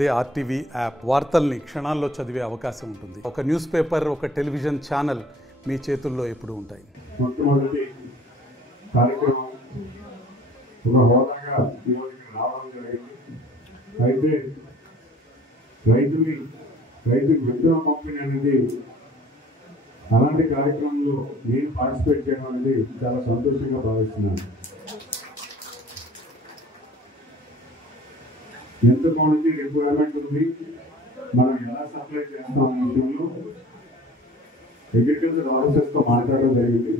అదే RTV app వార్తల్ని క్షణాల్లో చదివే అవకాశం ఉంటుంది. ఒక న్యూస్ పేపర్, ఒక టెలివిజన్ ఛానల్ మీ చేతుల్లో ఎప్పుడూ ఉంటాయి. మొట్టమొదటి కార్యక్రమం ఒక హోదాగా రావడం జరిగింది. అయితే రైతుకి విత్తనం పంపిణీ అనేది అలాంటి కార్యక్రమంలో నేను పార్టిసిపేట్ చేయడం అనేది చాలా సంతోషంగా భావిస్తున్నాను. ఎంత క్వాంటిటీ రిక్వైర్మెంట్ ఉంది, మనం ఎలా సప్లై చేస్తాం అనే విషయంలో అగ్రికల్చర్ ఆఫీసర్స్తో మాట్లాడడం జరిగింది.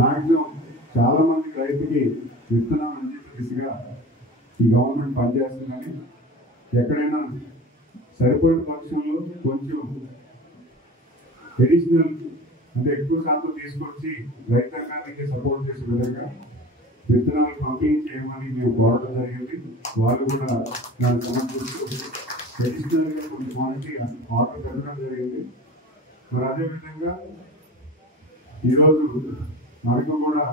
మ్యాక్సిమం చాలా మంది రైతుకి విత్తనాలు అందించే దిశగా ఈ గవర్నమెంట్ పనిచేస్తుందని, ఎక్కడైనా సరిపోయిన పక్షంలో కొంచెం అడిషనల్ అంటే ఎక్కువ శాతం తీసుకొచ్చి రైతాంగానికి సపోర్ట్ చేసే విధంగా విత్తనాలు పంపిణీ చేయమని మేము కోరడం జరిగింది. వాళ్ళు కూడా దాన్ని సమర్పిస్తూ అడిషనల్గా కొన్ని క్వాంటిటీ ఆర్డర్ పెట్టడం జరిగింది. మరి అదేవిధంగా ఈరోజు మనకు కూడా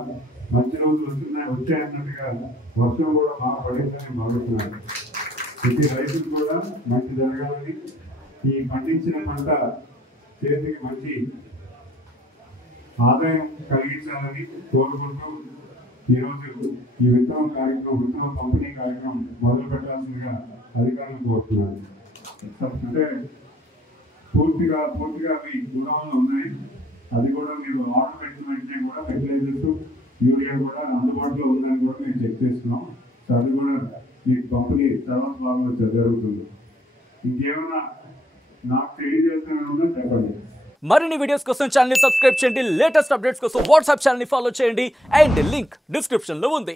మంచి రోజులు వచ్చాయన్నట్టుగా వర్షం కూడా బాగా పడిందని భావిస్తున్నాను. ప్రతి రైతులు కూడా మంచి జరగాలని, ఈ పండించిన పంట చేతికి మంచి ఆదాయం కలిగించాలని కోరుకుంటూ ఈరోజు ఈ విత్తనం పంపిణీ కార్యక్రమం మొదలు పెట్టాల్సిందిగా అధికారులను కోరుతున్నాను. అంటే పూర్తిగా అవి గుణాలు ఉన్నాయి. అది కూడా మీరు ఆర్డర్ పెట్టిన వెంటనే కూడా ఫెర్టిలైజర్స్, యూరియా కూడా అందుబాటులో ఉందని కూడా మేము చెక్ చేస్తున్నాం. సో అది కూడా మీకు పంపిణీ తర్వాత భాగంలో జరుగుతుంది. ఇంకేమైనా నాకు తెలియజేస్తున్నా చెప్పండి. మరిన్ని వీడియోస్ కోసం ఛానల్ ని సబ్స్క్రైబ్ చేయండి. లేటెస్ట్ అప్డేట్స్ కోసం వాట్సాప్ ఛానల్ ని ఫాలో చేయండి. అండ్ లింక్ డిస్క్రిప్షన్ లో ఉంది.